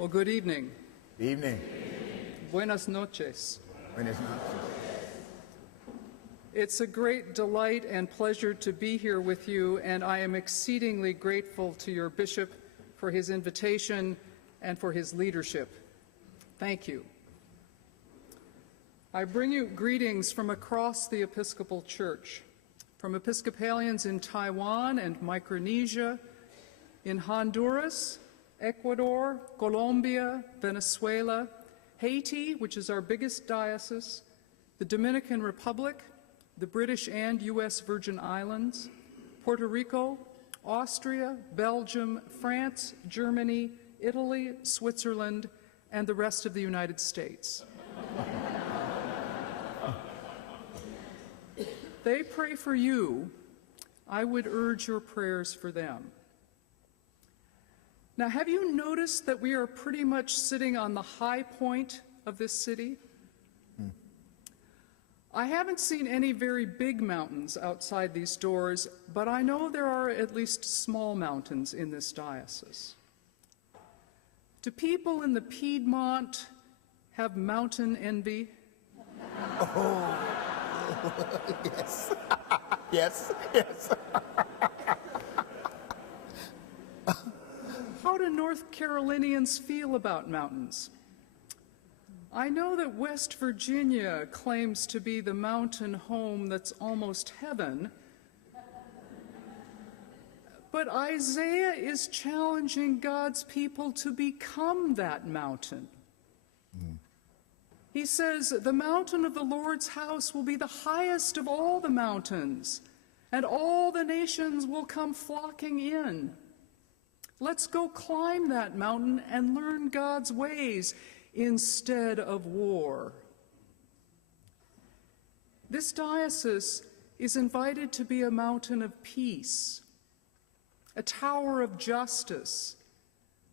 Well, good evening. Evening. Buenas noches. Buenas noches. It's a great delight and pleasure to be here with you, and I am exceedingly grateful to your bishop for his invitation and for his leadership. Thank you. I bring you greetings from across the Episcopal Church, from Episcopalians in Taiwan and Micronesia, in Honduras, Ecuador, Colombia, Venezuela, Haiti, which is our biggest diocese, the Dominican Republic, the British and U.S. Virgin Islands, Puerto Rico, Austria, Belgium, France, Germany, Italy, Switzerland, and the rest of the United States. They pray for you. I would urge your prayers for them. Now, have you noticed that we are pretty much sitting on the high point of this city? I haven't seen any very big mountains outside these doors, but I know there are at least small mountains in this diocese. Do people in the Piedmont have mountain envy? Oh, yes. Yes, yes. How do North Carolinians feel about mountains? I know that West Virginia claims to be the mountain home that's almost heaven, but Isaiah is challenging God's people to become that mountain. He says, the mountain of the Lord's house will be the highest of all the mountains, and all the nations will come flocking in. Let's go climb that mountain and learn God's ways instead of war. This diocese is invited to be a mountain of peace, a tower of justice,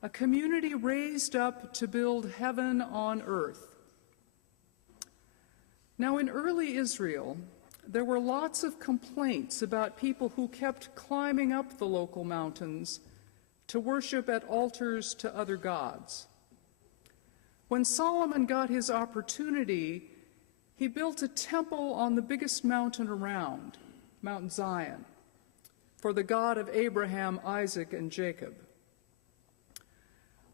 a community raised up to build heaven on earth. Now, in early Israel, there were lots of complaints about people who kept climbing up the local mountains to worship at altars to other gods. When Solomon got his opportunity, he built a temple on the biggest mountain around, Mount Zion, for the God of Abraham, Isaac, and Jacob.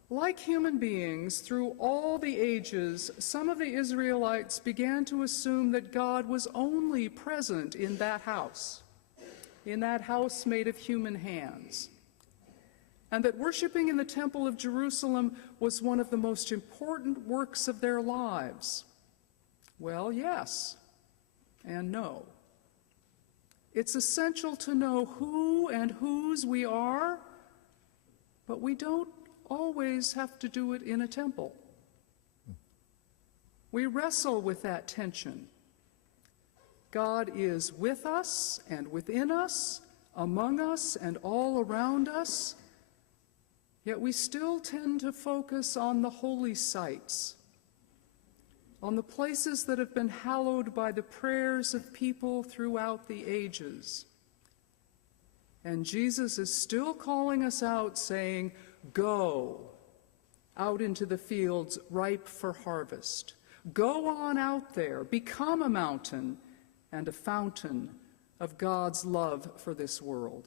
Like human beings, through all the ages, some of the Israelites began to assume that God was only present in that house made of human hands, and that worshiping in the Temple of Jerusalem was one of the most important works of their lives. Well, yes and no. It's essential to know who and whose we are, but we don't always have to do it in a temple. We wrestle with that tension. God is with us and within us, among us and all around us, yet we still tend to focus on the holy sites, on the places that have been hallowed by the prayers of people throughout the ages. And Jesus is still calling us out, saying, go out into the fields ripe for harvest. Go on out there, become a mountain and a fountain of God's love for this world.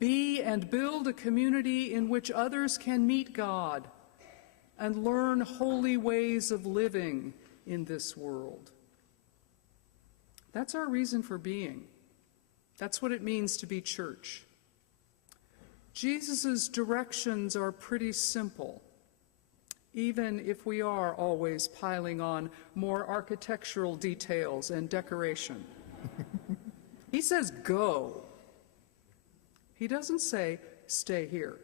Be and build a community in which others can meet God and learn holy ways of living in this world. That's our reason for being. That's what it means to be church. Jesus' directions are pretty simple, even if we are always piling on more architectural details and decoration. He says, go. He doesn't say, stay here.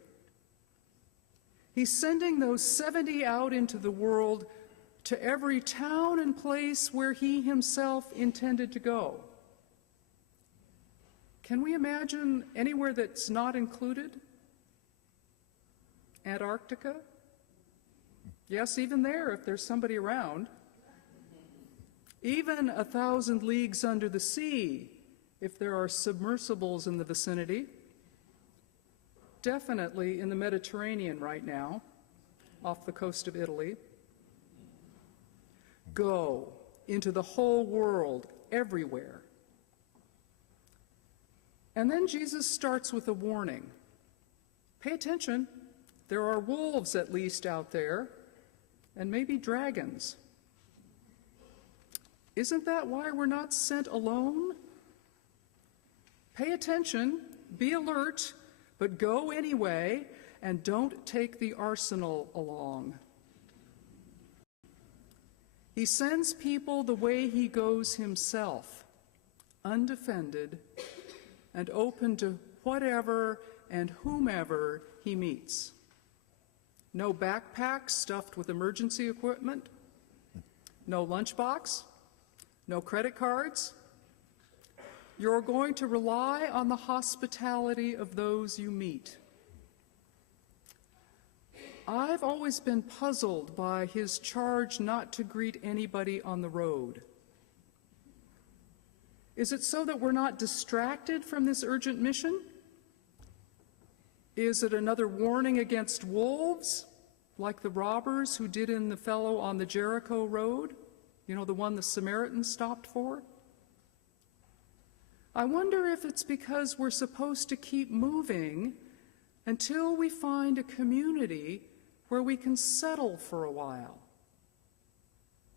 He's sending those 70 out into the world to every town and place where he himself intended to go. Can we imagine anywhere that's not included? Antarctica? Yes, even there, if there's somebody around. Even 1,000 leagues under the sea, if there are submersibles in the vicinity. Definitely in the Mediterranean right now. off the coast of Italy. Go into the whole world, everywhere. And then Jesus starts with a warning. Pay attention. There are wolves, at least, out there, and maybe dragons. Isn't that why we're not sent alone? Pay attention, be alert, but go anyway, and don't take the arsenal along. He sends people the way he goes himself, undefended and open to whatever and whomever he meets. No backpack stuffed with emergency equipment, no lunchbox, no credit cards. You're going to rely on the hospitality of those you meet. I've always been puzzled by his charge not to greet anybody on the road. Is it so that we're not distracted from this urgent mission? Is it another warning against wolves, like the robbers who did in the fellow on the Jericho road? You know, the one the Samaritan stopped for? I wonder if it's because we're supposed to keep moving until we find a community where we can settle for a while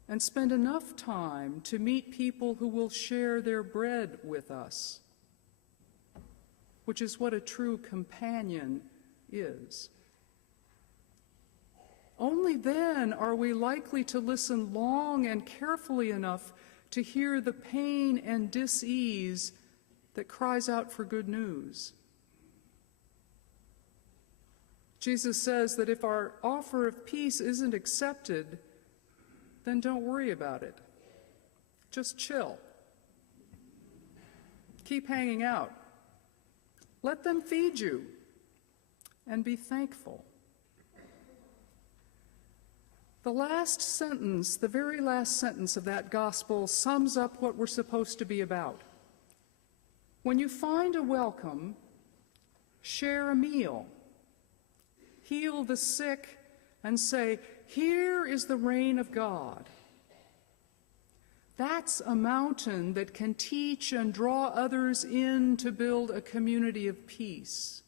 and spend enough time to meet people who will share their bread with us, which is what a true companion is. Only then are we likely to listen long and carefully enough to hear the pain and dis-ease that cries out for good news. Jesus says that if our offer of peace isn't accepted, then don't worry about it. Just chill. Keep hanging out. Let them feed you, and be thankful. The last sentence, the very last sentence of that gospel sums up what we're supposed to be about. When you find a welcome, share a meal, heal the sick, and say, "Here is the reign of God." That's a mountain that can teach and draw others in to build a community of peace.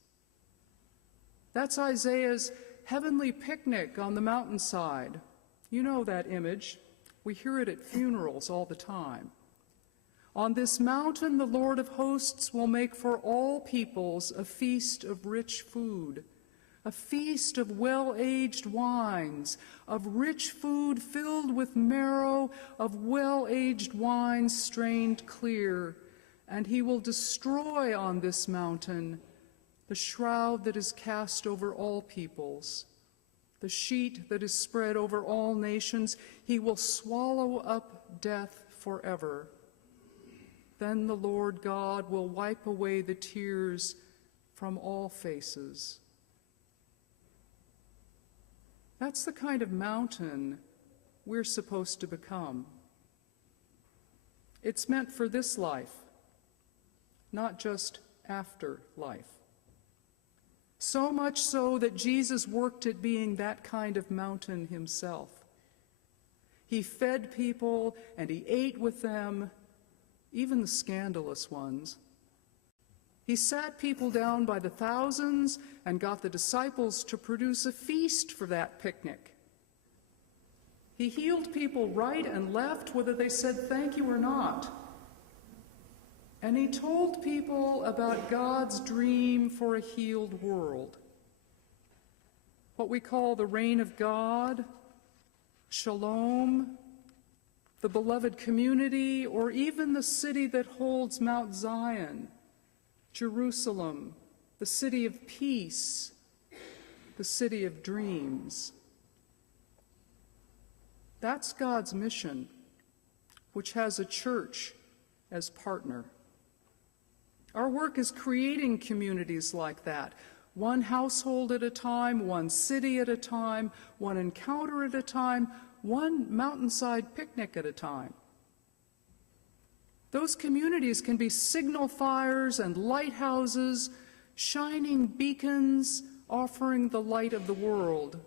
That's Isaiah's heavenly picnic on the mountainside. You know that image. We hear it at funerals all the time. On this mountain, the Lord of hosts will make for all peoples a feast of rich food, a feast of well-aged wines, of rich food filled with marrow, of well-aged wines strained clear. And he will destroy on this mountain the shroud that is cast over all peoples, the sheet that is spread over all nations. He will swallow up death forever. Then the Lord God will wipe away the tears from all faces. That's the kind of mountain we're supposed to become. It's meant for this life, not just after life. So much so that Jesus worked at being that kind of mountain himself. He fed people and he ate with them, even the scandalous ones. He sat people down by the thousands and got the disciples to produce a feast for that picnic. He healed people right and left, whether they said thank you or not. And he told people about God's dream for a healed world. What we call the reign of God, shalom, the beloved community, or even the city that holds Mount Zion, Jerusalem, the city of peace, the city of dreams. That's God's mission, which has a church as partner. Our work is creating communities like that, one household at a time, one city at a time, one encounter at a time, one mountainside picnic at a time. Those communities can be signal fires and lighthouses, shining beacons offering the light of the world.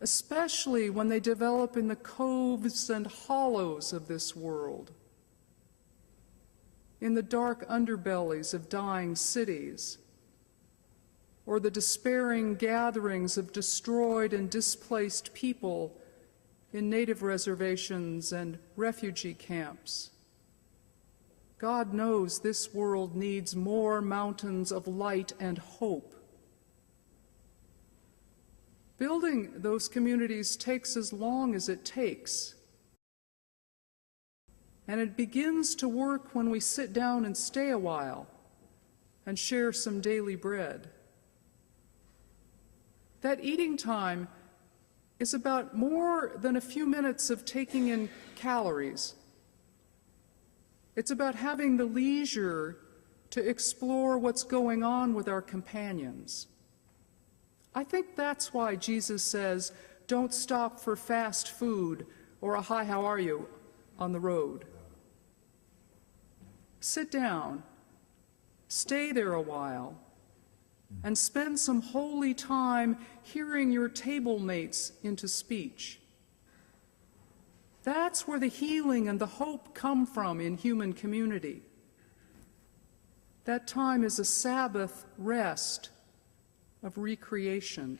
especially when they develop in the coves and hollows of this world, in the dark underbellies of dying cities, or the despairing gatherings of destroyed and displaced people in native reservations and refugee camps. God knows this world needs more mountains of light and hope. Building those communities takes as long as it takes. And it begins to work when we sit down and stay a while and share some daily bread. That eating time is about more than a few minutes of taking in calories. It's about having the leisure to explore what's going on with our companions. I think that's why Jesus says, don't stop for fast food or a hi, how are you on the road. Sit down, stay there a while, and spend some holy time hearing your table mates into speech. That's where the healing and the hope come from in human community. That time is a Sabbath rest of recreation.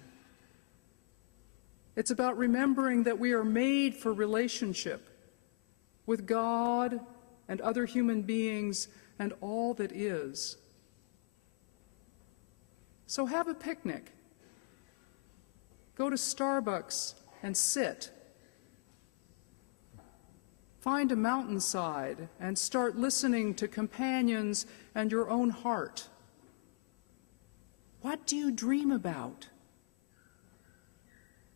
It's about remembering that we are made for relationship with God and other human beings and all that is. So have a picnic. Go to Starbucks and sit. Find a mountainside and start listening to companions and your own heart. What do you dream about?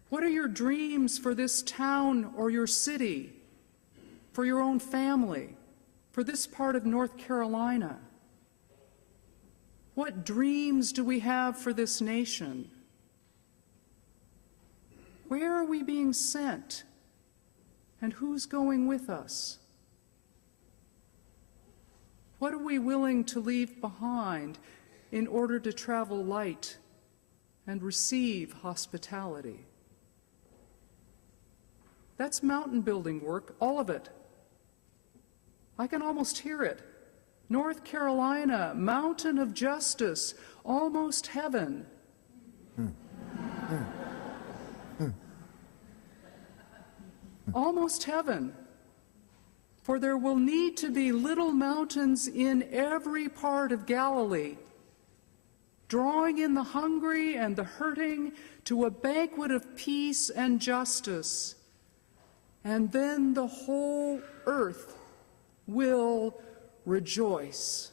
What are your dreams for this town or your city, for your own family, for this part of North Carolina? What dreams do we have for this nation? Where are we being sent? And who's going with us? What are we willing to leave behind in order to travel light and receive hospitality? That's mountain building work, all of it. I can almost hear it. North Carolina, mountain of justice, almost heaven. Almost heaven. For there will need to be little mountains in every part of Galilee, drawing in the hungry and the hurting to a banquet of peace and justice. And then the whole earth will rejoice.